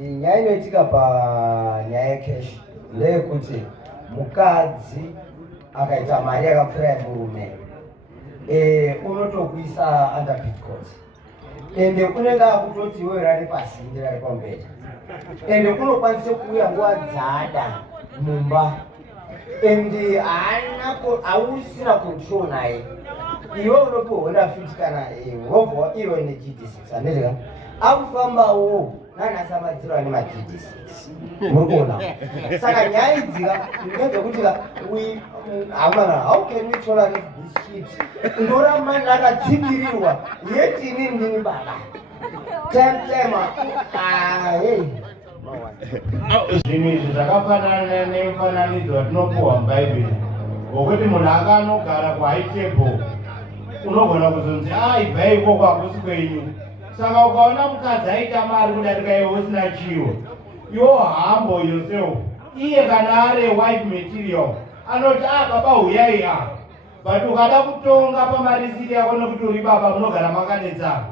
nyaya inoitika panyaya yekeshi ndeyekuti mukadzi akaita mari yakapfuura yemurume unotokuisa under pitcourt ende unenge akutoti iwewe rari pasi ndirari pamberi ende unokwanisa kuuya nguva dzada mumba ende hausina control naye iwe unopohonda fiti kana wobva iwe neGD6 amerika akufambawo nanasamadziro ane maGD6 murikuona saka nyaya idzika ngedzekuti how can we tolerate this shit ndoramba ndakatsikirirwa yeti ini ndini baba time hey zvinhu izvi zvakafanana nemufananidzo watinopuhwa mubhaibheri wokuti munhu akanogara kuhaitebho unogona kuzonzi ibva ikoko hakusi kwenyu. Saka ukaona mukadzi aita mari kudarika iwe usina chiwo, iwo hambo yourself. Iye kana ari wife material anoti baba huyai apa, but ukada kutonga pamarisiri yako nekuti uri baba munogara makanetsana.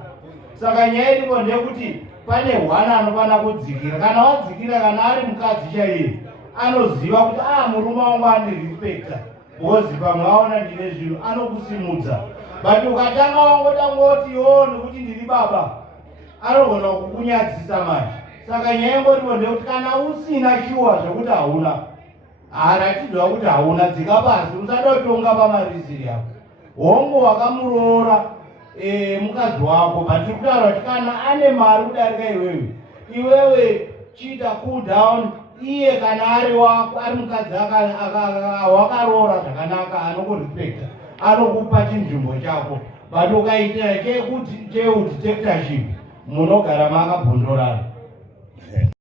Saka nyaya iripo ndeyekuti pane hwana anofana kudzikira. Kana wadzikira, kana ari mukadzi chaiye anoziva kuti murume wangu andirespecta because pamwe aona ndine zvinhu anokusimudza. But ukatanga wangoti nekuti ndiri baba anogona kukunyadzisa manje. Saka nyaya ingoripo ndeyekuti kana usina shuwa zvekuti hauna, ratidzwa kuti hauna, dzika pasi, usatotonga pamariziri yako. Hongo wakamuroora mukadzi wako, but tikutaura kuti kana ane mari kudarika iwewe chiita cool down. Iye kana ari wako, ari mukadzi wakaroora zvakanaka, anokurespecta, anokupa chinzvimbo chako. But ukaitira chedetectorship munogara makabhondorana.